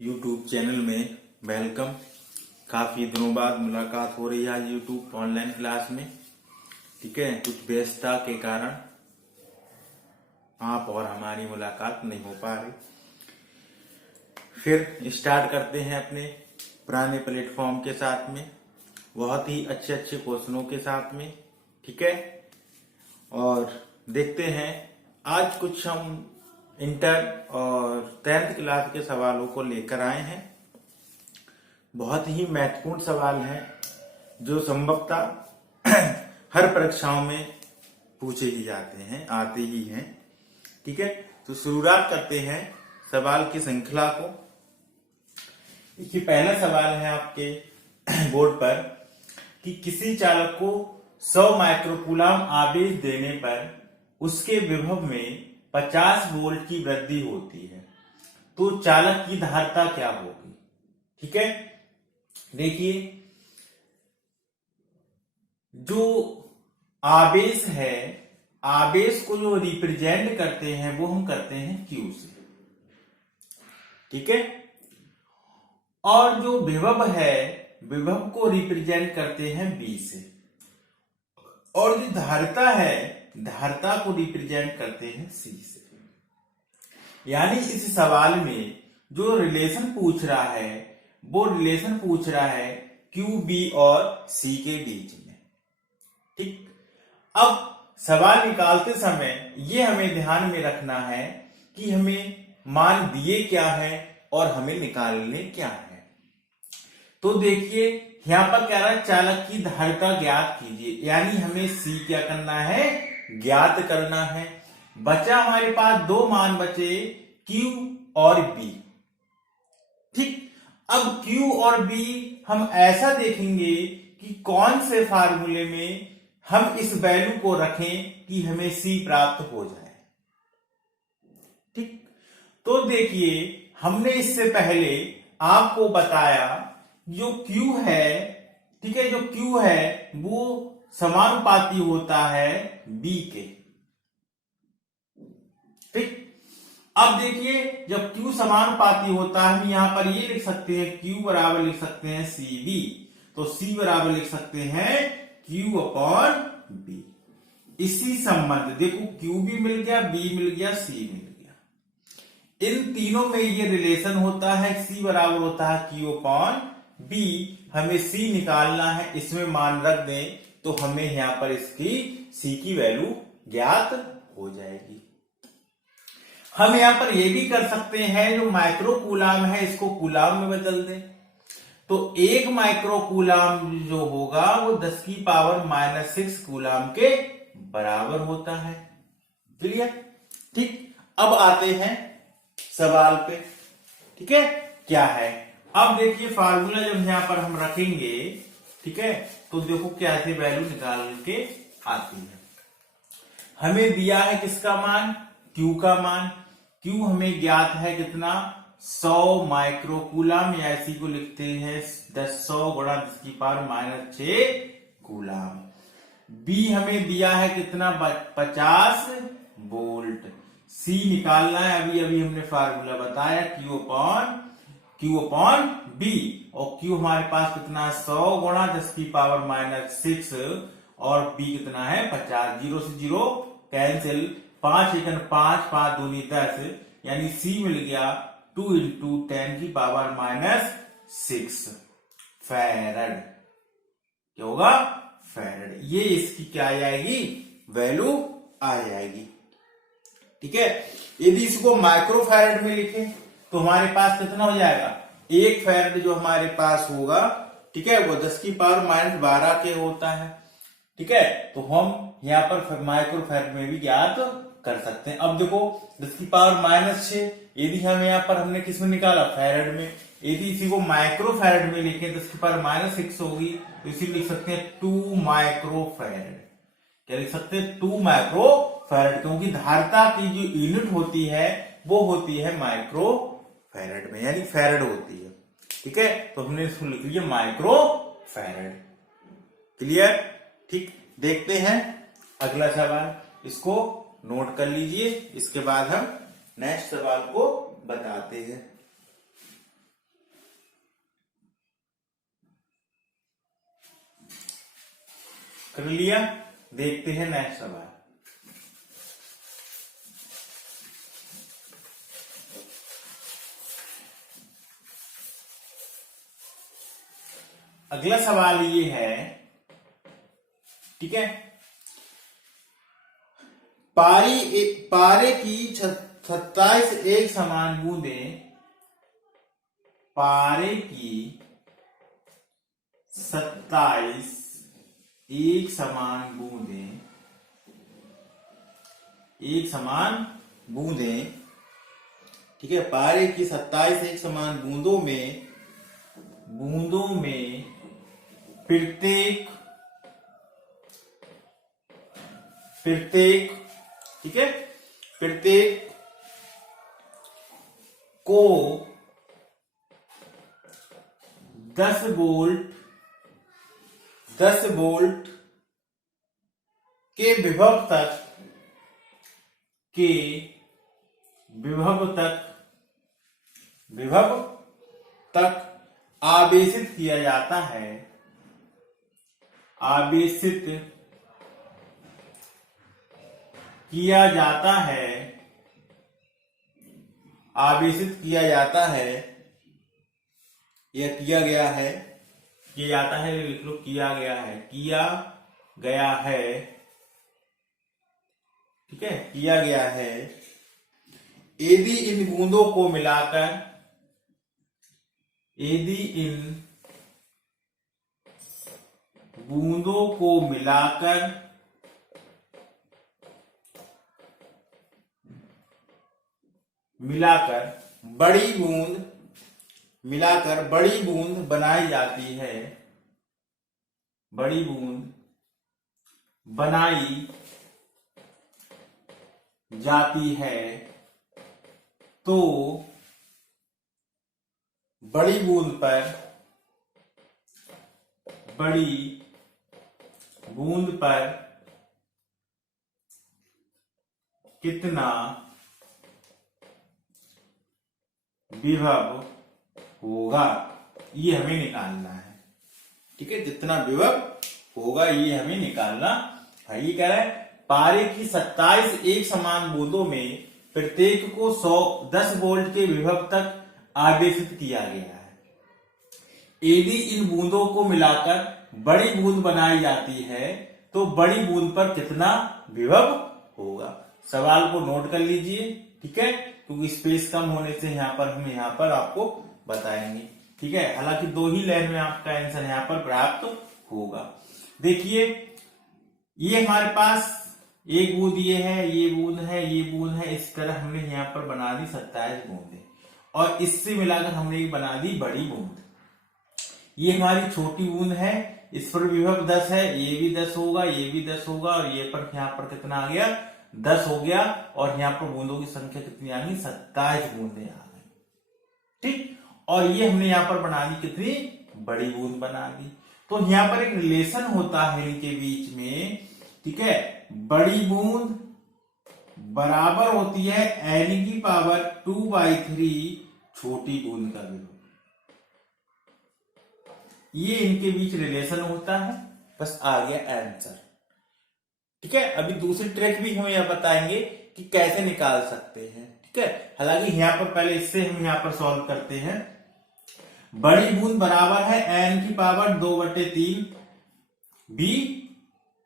YouTube channel में welcome. काफी दिनों बाद मुलाकात हो रही है आज यूट्यूब ऑनलाइन क्लास में। ठीक है, कुछ व्यस्तता के कारण आप और हमारी मुलाकात नहीं हो पा रही। फिर स्टार्ट करते हैं अपने पुराने प्लेटफॉर्म के साथ में, बहुत ही अच्छे अच्छे क्वेश्चनों के साथ में। ठीक है, और देखते हैं आज कुछ हम इंटर और 10th क्लास के सवालों को लेकर आए हैं। बहुत ही महत्वपूर्ण सवाल हैं जो संभवतः हर परीक्षाओं में पूछे ही जाते हैं, आते ही हैं। ठीक है, तो शुरुआत करते हैं सवाल की श्रृंखला को। देखिए, पहला सवाल है आपके बोर्ड पर कि किसी चालक को 100 माइक्रोकूलम आवेश देने पर उसके विभव में 50 वोल्ट की वृद्धि होती है, तो चालक की धारिता क्या होगी। ठीक है, देखिए, जो आवेश है, आवेश को जो रिप्रेजेंट करते हैं वो हम करते हैं Q से। ठीक है, और जो विभव है, विभव को रिप्रेजेंट करते हैं B से, और जो धारिता है, धारिता को रिप्रेजेंट करते हैं C से। यानी इस सवाल में जो रिलेशन पूछ रहा है वो रिलेशन पूछ रहा है QB और C के बीच में। ठीक, अब सवाल निकालते समय ये हमें ध्यान में रखना है कि हमें मान दिए क्या है और हमें निकालने क्या है। तो देखिए, यहां पर कह रहा है चालक की धारिता ज्ञात कीजिए, यानी हमें C क्या करना है, ज्ञात करना है। बचा हमारे पास दो मान बचे, Q और B। ठीक, अब Q और B हम ऐसा देखेंगे कि कौन से फार्मूले में हम इस वैल्यू को रखें कि हमें C प्राप्त हो जाए। ठीक, तो देखिए, हमने इससे पहले आपको बताया जो Q है, ठीक है, जो Q है वो समानुपाती होता है B के। ठीक, अब देखिए, जब Q समानुपाती होता है, हम यहां पर ये लिख सकते हैं Q बराबर लिख सकते हैं CV, तो C बराबर लिख सकते हैं Q अपॉन B। इसी संबंध, देखो Q भी मिल गया, B मिल गया, C मिल गया। इन तीनों में ये रिलेशन होता है, C बराबर होता है Q अपॉन B। हमें C निकालना है, इसमें मान रख दें तो हमें यहां पर इसकी C की वैल्यू ज्ञात हो जाएगी। हम यहां पर ये भी कर सकते हैं, जो माइक्रोकूलम है इसको कूलम में बदल दें, तो 1 माइक्रोकूलम जो होगा वो 10 की पावर -6 कूलम के बराबर होता है। क्लियर? ठीक, अब आते हैं सवाल पे। ठीक है, क्या है, अब देखिए फार्मूला जब यहां पर हम रखेंगे, ठीक है, तो देखो कैसे वैल्यू निकाल के आती है। हमें दिया है किसका मान, Q का मान। Q हमें ज्ञात है कितना, 100 माइक्रोकूलम, या इसी को लिखते हैं 100 गुणा 10 की पावर -6 कूलम। B हमें दिया है कितना, 50 वोल्ट। C निकालना है, अभी अभी हमने फार्मूला बताया Q अपॉन B, और Q हमारे पास कितना है, 100 गुणा 10 की पावर -6, और B कितना है, 50। 0 से 0 कैंसिल, 5 एकन 5, 5 दूनी 10, यानी C मिल गया 2 × 10 की पावर -6 फैरड। क्या होगा, फैरड। ये इसकी क्या आ जाएगी, वैल्यू आ जाएगी। ठीक है, यदि इसको माइक्रो फैरड में लिखें तो हमारे पास कितना हो जाएगा, 1 फैरड जो हमारे पास होगा, ठीक है, वो 10 की पावर -12 के होता है। ठीक है, तो हम यहां पर माइक्रो फैरड में भी ज्ञात कर सकते हैं। अब देखो 10 की पावर -6, यदि हम यहाँ पर हमने किस में निकाला, फैरड में। यदि इसी को माइक्रो फैरड में लिखें, 10 की पावर -6 होगी, तो इसी लिख सकते हैं 2 माइक्रो फैरड। क्या लिख सकते हैं, 2 माइक्रो फैरड, क्योंकि धारिता की जो यूनिट होती है वो होती है माइक्रो फैरड में, यानी फैरड होती है। ठीक है, तो हमने इसको लिख लिया माइक्रो फैरड। क्लियर? ठीक, देखते हैं अगला सवाल, इसको नोट कर लीजिए, इसके बाद हम नेक्स्ट सवाल को बताते हैं। कर लिया। देखते हैं नेक्स्ट सवाल। अगला सवाल ये है, ठीक है, पारे की 27 एक समान बूंदें, पारे की 27 एक समान बूंदें, एक समान बूंदें, ठीक है, पारे की 27 एक समान बूंदों में प्रत्येक, ठीक है, प्रत्येक को 10 वोल्ट के विभव तक आवेशित किया जाता है, आवेशित किया जाता है या किया गया है, किया जाता है, लिख लो किया गया है, ठीक है, किया गया है। यदि इन बूंदों को मिलाकर, यदि इन बूंदों को मिलाकर बड़ी बूंद बनाई जाती है, बड़ी बूंद बनाई जाती है, तो बड़ी बूंद पर कितना विभव होगा, ये हमें निकालना है, ठीक है, जितना विभव होगा ये हमें निकालना है। ये कह रहा है पारे की 27 एक समान बूंदों में प्रत्येक को 10 वोल्ट के विभव तक आवेशित किया गया है। यदि इन बूंदों को मिलाकर बड़ी बूंद बनाई जाती है तो बड़ी बूंद पर कितना विभव होगा। सवाल को नोट कर लीजिए, ठीक है, क्योंकि स्पेस कम होने से हम यहाँ पर आपको बताएंगे, ठीक है। हालांकि 2 ही लाइन में आपका आंसर यहाँ पर प्राप्त होगा। देखिए ये हमारे पास एक बूंद ये है, ये बूंद है, ये बूंद है, इस तरह हमने यहाँ पर बना दी 27 बूंदें और इससे मिलाकर हमने बना दी बड़ी बूंद। ये हमारी छोटी बूंद है, इस पर विभव 10 है, ये भी 10 होगा, ये भी 10 होगा और ये पर यहाँ पर कितना आ गया 10 हो गया और यहाँ पर बूंदों की संख्या कितनी आ गई 27 बूंदें आ गई, ठीक। और ये हमने यहाँ पर बना दी कितनी बड़ी बूंद बना दी। तो यहाँ पर एक रिलेशन होता है इनके बीच में, ठीक है, बड़ी बूंद बराबर होती है n की पावर 2/3 छोटी बूंद का विभव। ये इनके बीच रिलेशन होता है, बस आ गया आंसर, ठीक है। अभी दूसरी ट्रिक भी हमें यह बताएंगे कि कैसे निकाल सकते हैं, ठीक है। हालांकि यहाँ पर पहले इससे हम यहाँ पर सॉल्व करते हैं। बड़ी बूंद बराबर है n की पावर 2/3 b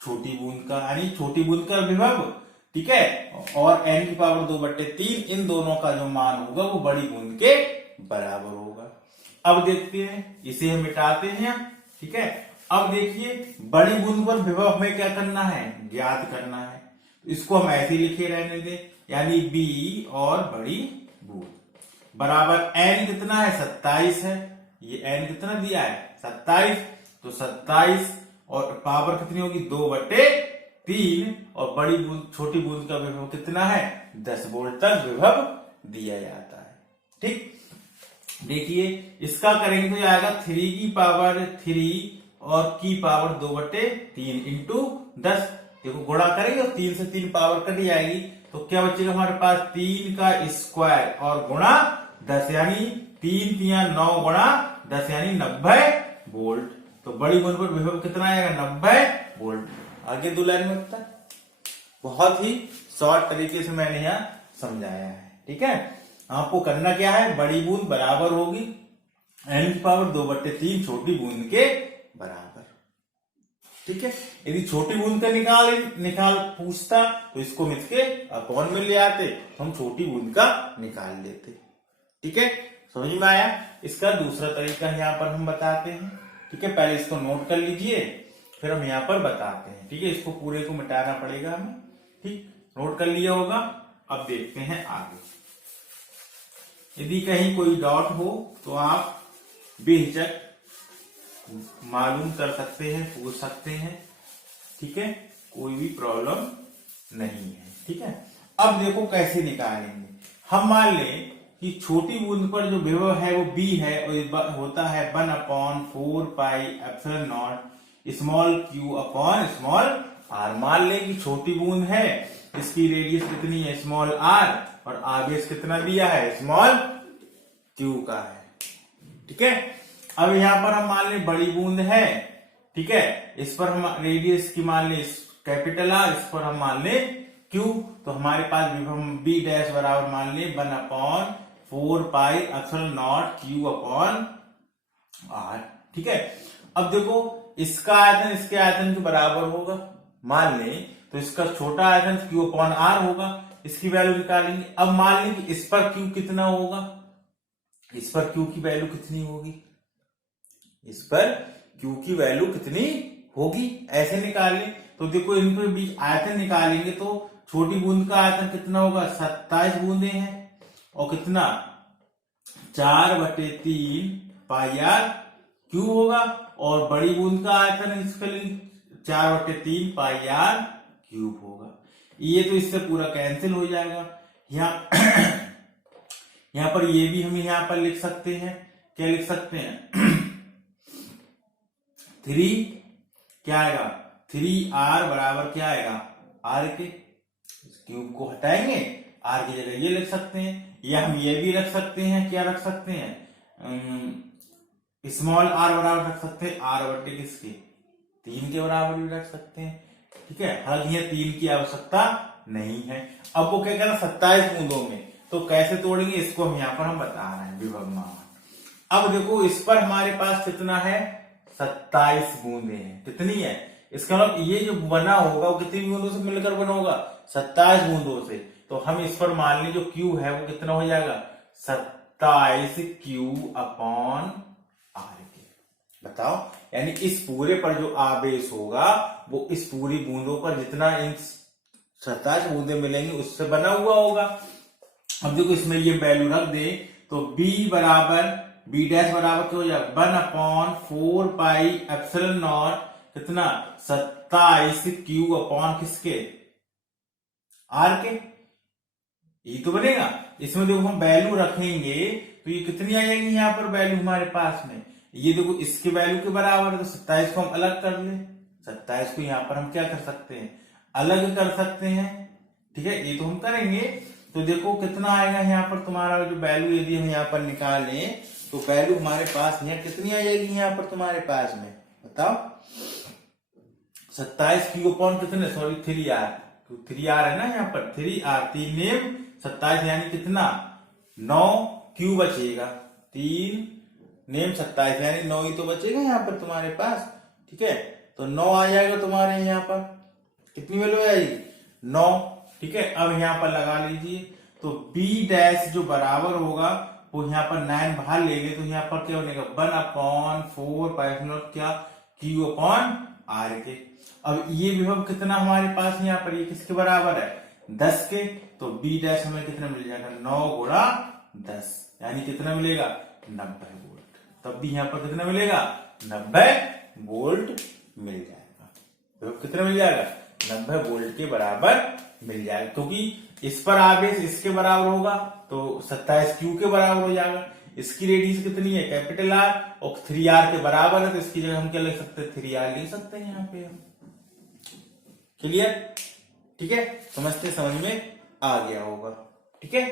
छोटी बूंद का, यानी छोटी बूंद का विभव, ठीक है, और n की पावर 2/3 इन दोनों का जो मान होगा वो बड़ी बूंद के बराबर होगा। अब देखते हैं, इसे हम मिटाते हैं, ठीक है। अब देखिए बड़ी बूंद पर विभव हमें क्या करना है, ज्ञात करना है। तो इसको हम ऐसे लिखे रहने दें, यानी b और बड़ी बूंद बराबर n कितना है 27 है, ये n कितना दिया है 27, तो 27 और पावर कितनी होगी 2/3 और बड़ी बूंद छोटी बूंद का विभव कितना है 10 वोल्ट तक विभव दिया जाता है, ठीक। देखिए इसका करेंगे तो आएगा 3 की पावर 3 और की पावर 2/3 इंटू 10। देखो गुणा करेंगे तो 3 से 3 पावर कट जाएगी, तो क्या बचेगा हमारे पास 3 का स्क्वायर और गुणा 10, यानी 3 × 9 गुणा 10 यानी 90 वोल्ट। तो बड़ी बूंद पर विभव कितना आएगा 90 वोल्ट। आगे 2 लाइन में बता, बहुत ही शॉर्ट तरीके से मैंने यहाँ समझाया है। ठीक है, आपको करना क्या है, बड़ी बूंद बराबर होगी n⁻2/3 छोटी बूंद के बराबर। ठीक है, यदि छोटी बूंद का निकाल पूछता तो इसको हम इसके अपॉन में ले आते, हम छोटी बूंद का निकाल लेते। ठीक है, समझ में आया। इसका दूसरा तरीका यहाँ पर हम बताते हैं। ठीक है, पहले इसको नोट कर लीजिए, फिर हम यहाँ पर बताते हैं। ठीक है, इसको पूरे को मिटाना पड़ेगा हमें। ठीक, नोट कर लिया होगा। अब देखते हैं आगे। यदि कहीं कोई डॉट हो तो आप बेहिचक मालूम कर सकते हैं, पूछ सकते हैं। ठीक है, कोई भी प्रॉब्लम नहीं है। ठीक है, अब देखो कैसे निकालेंगे। हम मान लें कि छोटी बूंद पर जो विभव है वो b है और होता है 1/4πε0 small q upon small r। मान लें कि छोटी बूंद है, इसकी रेडियस कितनी है स्मॉल r, और आवेश कितना दिया है स्मॉल q का है। ठीक है, अब यहां पर हम मान लें बड़ी बूंद है। ठीक है, इस पर हम रेडियस की मान लें कैपिटल R, इस पर हम मान लें Q, तो हमारे पास विभव b डैश बराबर मान लें 1/4πε0 q अपॉन r। ठीक है, अब देखो इसका आयतन इसके आयतन के बराबर होगा मान लें, तो इसका छोटा आयतन q अपॉन r होगा, इसकी वैल्यू निकालेंगे। अब मान लें कि इस पर q कितना होगा, इस पर q की वैल्यू कितनी होगी, इस पर q की वैल्यू कितनी होगी, ऐसे निकालें। तो देखो इनके बीच आयतन निकालेंगे तो छोटी बूंद का आयतन कितना होगा 27 बूंदे हैं, और कितना 4/3 πr क्यूब होगा, और बड़ी बूंद का आयतन इसके लिए 4/3 πr क्यूब होगा। ये तो इससे पूरा कैंसिल हो जाएगा। यहाँ यहाँ पर ये भी हम यहाँ पर लिख सकते हैं। क्या लिख सकते हैं 3 क्या आएगा 3r बराबर क्या आएगा r के, क्यूब को हटाएंगे r की जगह ये लिख सकते हैं, या हम ये भी रख सकते हैं। क्या रख सकते हैं स्मॉल r बराबर रख सकते हैं r बटे किसके 3 के बराबर भी रख सकते हैं। ठीक है, हालांकि यहाँ 3 की आवश्यकता नहीं है। अब वो क्या कहना 27 बूंदों में, तो कैसे तोड़ेंगे इसको हम यहाँ पर हम बता रहे हैं विभव मान। अब देखो इस पर हमारे पास कितना है 27 बूंदे हैं, कितनी है, इसका मतलब ये जो बना होगा वो कितनी बूंदों से मिलकर बना होगा 27 बूंदों से। तो हम इस पर मान लें जो Q है वो कितना हो जाएगा 27Q अपॉन R के। बताओ, यानी इस पूरे पर जो आवेश होगा वो इस पूरी बूंदों पर जितना इन 27 बूंदे मिलेंगी उससे बना हुआ होगा। अब देखो इसमें ये वैल्यू रख दे तो b डैश बराबर क्या हो जाएगा 1/4πε0 कितना 27Q अपॉन किसके R के, ये तो बनेगा। इसमें देखो हम वैल्यू रखेंगे तो ये कितनी आ जाएगी यहाँ पर वैल्यू हमारे पास में, ये देखो इसके वैल्यू के बराबर है, तो 27 को हम अलग कर ले, 27 को यहाँ पर हम क्या कर सकते हैं अलग कर सकते हैं। ठीक है, ये तो हम करेंगे। तो देखो कितना आएगा यहाँ पर तुम्हारा जो वैल्यू, यदि हम यहाँ पर निकालें तो वैल्यू हमारे पास यहाँ कितनी आ जाएगी यहाँ पर तुम्हारे पास में, बताओ 27Q अपॉन कितने सॉरी 3R, 3R है ना यहाँ पर 3R 3 नेम 27 यानी कितना 9Q बचेगा, 3 नेम 27 यानी 9 ही तो बचेगा यहाँ पर तुम्हारे पास। ठीक है, तो 9 आ जाएगा तुम्हारे यहाँ पर, कितनी वैल्यू आएगी 9। ठीक है, अब यहाँ पर लगा लीजिए तो b डैश जो बराबर होगा वो यहाँ पर 9 बाहर लेंगे तो यहाँ पर क्या बनेगा 1/4πε0 क्या Q अपॉन R के। अब ये विभव कितना हमारे पास यहाँ पर ये किसके बराबर है 10 के, तो b डैश हमें कितना मिल जाएगा 9 गुणा 10 यानी कितना मिलेगा 90 वोल्ट। तब भी यहाँ पर कितना मिलेगा 90 वोल्ट मिल जाएगा। विभव कितना मिल जाएगा 90 वोल्ट के बराबर मिल जाएगा, क्योंकि इस पर आवेश इसके बराबर होगा तो 27Q के बराबर हो जाएगा। इसकी रेडियस कितनी है कैपिटल R और 3R के बराबर है, तो इसकी जगह हम क्या लिख सकते हैं 3R लिख सकते हैं यहाँ पे हम। क्लियर? ठीक है, समझ में आ गया होगा। ठीक है,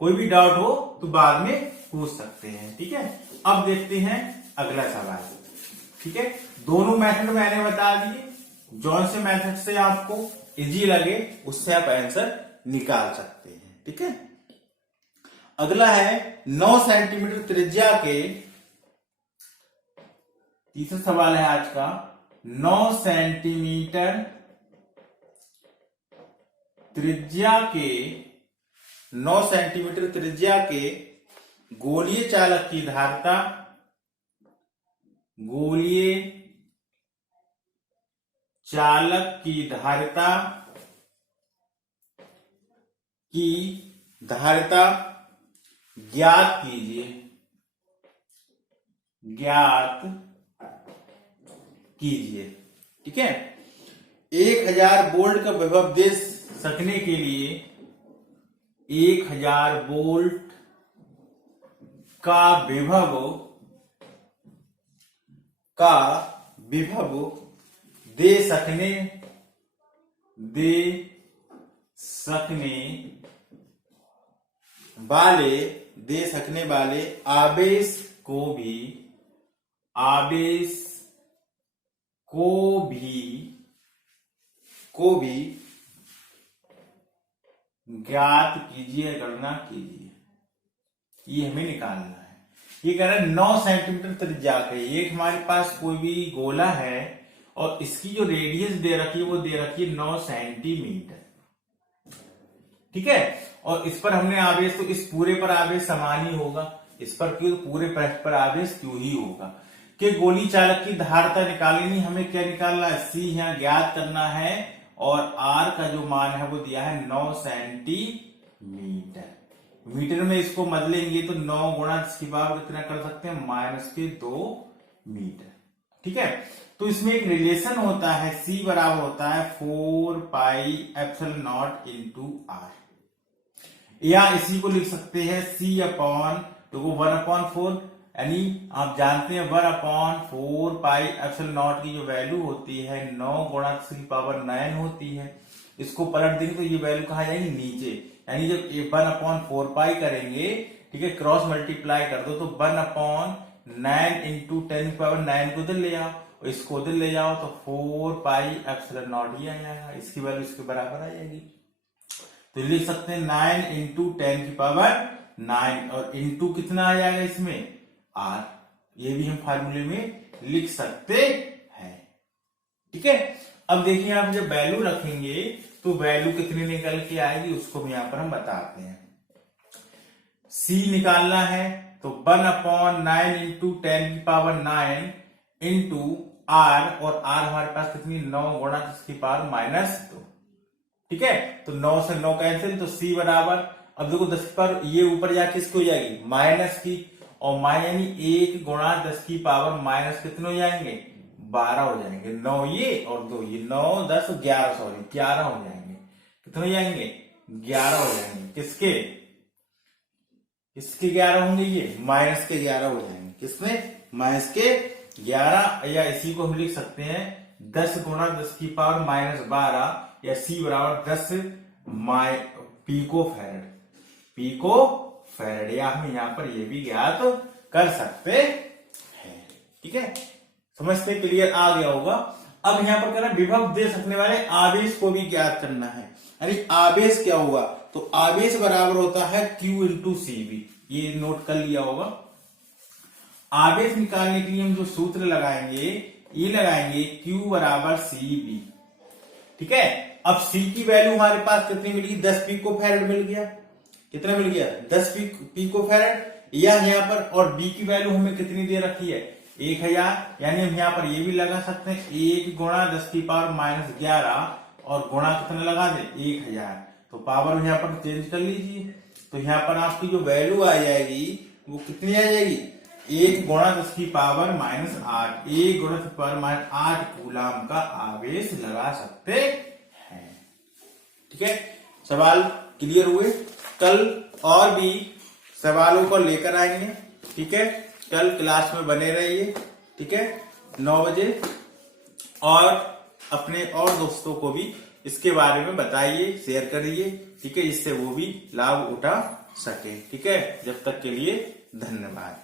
कोई भी डाउट हो तो बाद में पूछ सकते हैं। ठीक है, अब देखते हैं अगला सवाल। ठीक है, दोनों मेथड मैंने बता दिए, जौन से मेथड से आपको इजी लगे उससे आप आंसर निकाल सकते हैं। ठीक है, अगला है 9 सेंटीमीटर त्रिज्या के, तीसरा सवाल है आज का, 9 सेंटीमीटर त्रिज्या के 9 सेंटीमीटर त्रिज्या के गोलीय चालक की धारिता, गोलीय चालक की धारिता ज्ञात कीजिए, ज्ञात कीजिए। ठीक है, 1000 वोल्ट का विभव दे सकने के लिए 1000 वोल्ट का विभव दे सकने वाले आवेश को भी ज्ञात कीजिए, गणना कीजिए। ये हमें निकालना है। ये कह रहा है 9 सेंटीमीटर त्रिज्या का, एक हमारे पास कोई भी गोला है और इसकी जो रेडियस दे रखी है वो दे रखी है 9 सेंटीमीटर। ठीक है, और इस पर हमने आवेश, तो इस पूरे पर आवेश समान ही होगा, इस पर क्यों, पूरे पृष्ठ पर आवेश क्यों ही होगा। कि गोली चालक की धारिता निकालनी, हमें क्या निकालना है, सी यहां ज्ञात करना है और आर का जो मान है वो दिया है 9 सेंटीमीटर। मीटर में इसको बदलेंगे तो 9 गुणा 10 की पावर कितना कर सकते हैं, -2 मीटर। ठीक है, तो इसमें एक रिलेशन होता है, C बराबर होता है 4 pi epsilon naught into R, या इसी को लिख सकते हैं C अपॉन, तो वो 1/4, यानी आप जानते हैं 1/4 पाई एप्सिलॉन नॉट की जो वैल्यू होती है 9 गुणा 10 की पावर 9 होती है। इसको पलट देंगे तो ये वैल्यू कहाँ जाएगी, नीचे, यानी जब 1/4 पाई करेंगे, ठीक है, क्रॉस मल्टीप्लाई कर दो तो 1/9 इंटू 10 की पावर 9 को उधर ले आओ और इसको उधर ले जाओ तो 4 पाई एप्सिलॉन नॉट ही आ जाएगा, इसकी वैल्यू इसके बराबर आ जाएगी। तो लिख सकते हैं 9 इंटू 10 की पावर 9 और इंटू कितना आ जाएगा इसमें, आर। ये भी हम फार्मूले में लिख सकते हैं। ठीक है, अब देखिए आप जब वैल्यू रखेंगे तो वैल्यू कितनी निकल के आएगी उसको भी यहां पर हम बताते हैं। C निकालना है तो 1/9 इंटू 10 की पावर 9 इंटू आर, और आर हमारे पास कितनी, 9 गुणा 10 की पावर -2। ठीक है, तो 9 से 9 कैंसिल, तो C बराबर, अब देखो 10 पर ये ऊपर जाके इसकी हो जाएगी माइनस की, और यानी 1 गुणा 10 की पावर माइनस कितने हो जाएंगे, 12 हो जाएंगे। 9 ये और 2 ये, 9 10 11, सॉरी 11 हो जाएंगे। कितने हो जाएंगे, 11 हो जाएंगे। किसके, इसके 11 होंगे, ये माइनस के 11 हो जाएंगे। किसने, माइनस के 11, या इसी को हम लिख सकते हैं 10 गुणा 10 की पावर -12, या C बराबर 10 पिको फैरेड, या हम यहाँ पर ये भी ज्ञात कर सकते हैं। ठीक है, समझते, क्लियर आ गया होगा। अब यहाँ पर कहना विभव दे सकने वाले आवेश को भी ज्ञात करना है। अरे आवेश क्या होगा, तो आवेश बराबर होता है Q इंटू CV, ये नोट कर लिया होगा। आवेश निकालने के लिए हम जो सूत्र लगाएंगे, ये लगाएंगे Q बराबर CV। ठीक है, अब C की वैल्यू हमारे पास कितनी मिलेगी, 10 पिको फैरेड मिल गया। कितना मिल गया, 10 पिको फैरेड, या यहाँ पर, और B की वैल्यू हमें कितनी दे रखी है, 1000, यानी हम यहाँ पर ये भी लगा सकते हैं 1 गुणा 10 की पावर -11 और गुणा कितना लगा दे, 1000, तो पावर यहाँ पर चेंज कर लीजिए। तो यहाँ पर आपकी जो वैल्यू आ जाएगी वो कितनी आ जाएगी, 1 गुणा 10 की पावर -8, 1 गुणा 10 की पावर -8 कूलाम का आवेश लगा सकते हैं। ठीक है, सवाल क्लियर हुए। कल और भी सवालों को लेकर आएंगे। ठीक है, कल क्लास में बने रहिए। ठीक है, 9 बजे, और अपने और दोस्तों को भी इसके बारे में बताइए, शेयर करिए। ठीक है, इससे वो भी लाभ उठा सके। ठीक है, जब तक के लिए धन्यवाद।